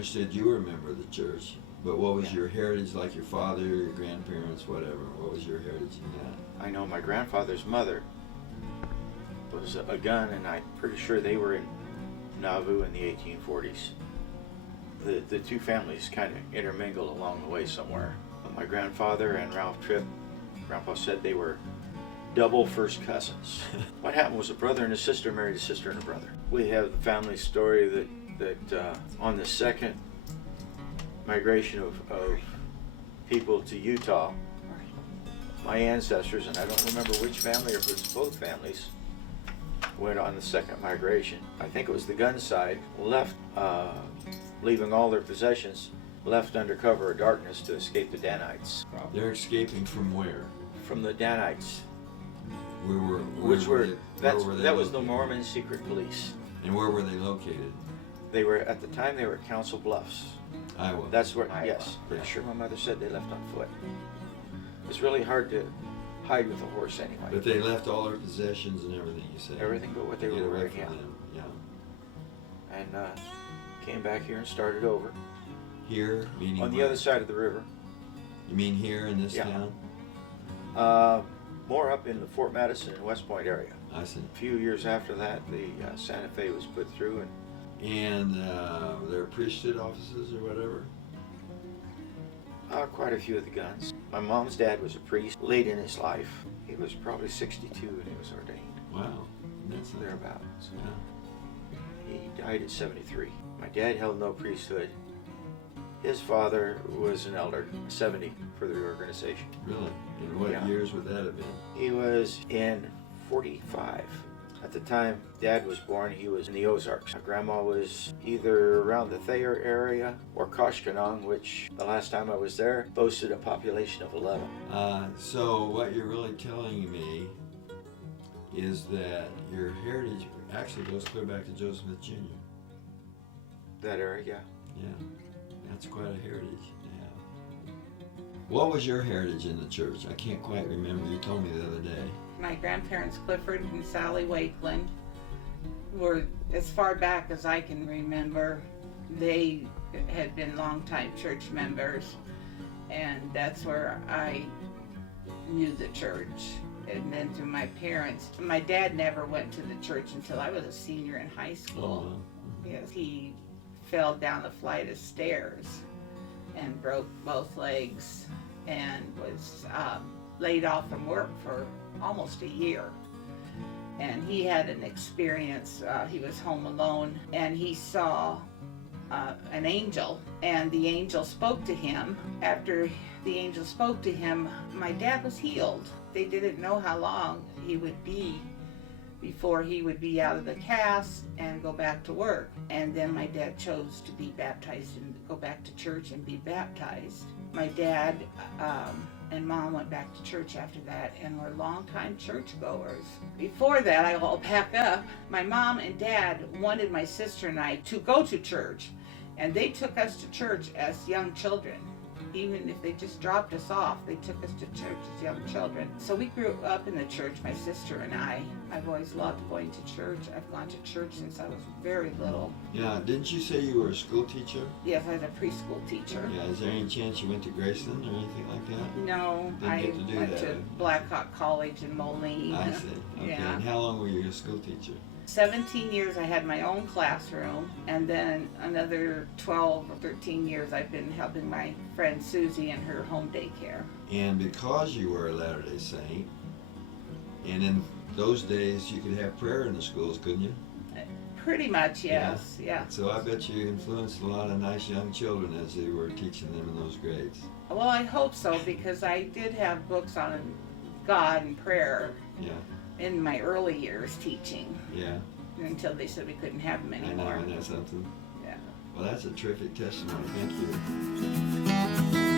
understood you were a member of the church, but what was your heritage, like your father, your grandparents, whatever? What was your heritage in that? I know my grandfather's mother was a gun, and I'm pretty sure they were in Nauvoo in the 1840s. The two families kind of intermingle along the way somewhere. My grandfather and Ralph Tripp, Grandpa said they were double first cousins. What happened was a brother and a sister married a sister and a brother. We have the family story that on the second migration of people to Utah, my ancestors, and I don't remember which family or if it was both families, went on the second migration. I think it was the gun side, left, leaving all their possessions, left under cover of darkness to escape the Danites. They're escaping from where? From the Danites. That was the Mormon secret police. And where were they located? They were, at the time, they were at Council Bluffs. Iowa. That's where, yes. Pretty sure my mother said they left on foot. It's really hard to hide with a horse anyway. But they left all their possessions and everything, you said? Everything but what they were wearing, yeah. And came back here and started over. Here? Meaning on the other side of the river. You mean here in this town? More up in the Fort Madison and West Point area. I see. A few years after that, the Santa Fe was put through. And their priesthood offices or whatever? Quite a few of the guns. My mom's dad was a priest late in his life. He was probably 62 when he was ordained. Wow. That's thereabouts. Yeah. He died at 73. My dad held no priesthood. His father was an elder, 70 for the organization. Really? In what years would that have been? He was in 45. At the time Dad was born, he was in the Ozarks. My grandma was either around the Thayer area or Koshkonong, which the last time I was there boasted a population of 11. So what you're really telling me is that your heritage actually goes clear back to Joseph Smith Jr. That area, yeah. Yeah, that's quite a heritage. Yeah. What was your heritage in the church? I can't quite remember. You told me the other day. My grandparents, Clifford and Sally Wakeland, were, as far back as I can remember, they had been longtime church members, and that's where I knew the church. And then through my parents. My dad never went to the church until I was a senior in high school. Oh. Yes, he fell down a flight of stairs and broke both legs and was laid off from work for almost a year. And he had an experience, he was home alone, and he saw an angel, and the angel spoke to him. After the angel spoke to him, my dad was healed. They didn't know how long he would be before he would be out of the cast and go back to work. And then my dad chose to be baptized and go back to church and be baptized. My dad and Mom went back to church after that and were longtime churchgoers. Before that, I will back up. My mom and dad wanted my sister and I to go to church, and they took us to church as young children. Even if they just dropped us off, they took us to church as young children. So we grew up in the church, my sister and I. I've always loved going to church. I've gone to church since I was very little. Yeah, didn't you say you were a school teacher? Yes, I was a preschool teacher. Yeah, is there any chance you went to Graceland or anything like that? No, I went to Blackhawk College in Moline. I see. Okay, Yeah. And how long were you a school teacher? 17 years I had my own classroom, and then another 12 or 13 years I've been helping my friend Susie in her home daycare. And because you were a Latter-day Saint, and in those days you could have prayer in the schools, couldn't you? Pretty much, yes. Yeah. So I bet you influenced a lot of nice young children as you were teaching them in those grades. Well, I hope so, because I did have books on God and prayer. Yeah. In my early years teaching. Yeah. Until they said we couldn't have them anymore. I know, isn't that something? Yeah. Well, that's a terrific testimony. Thank you.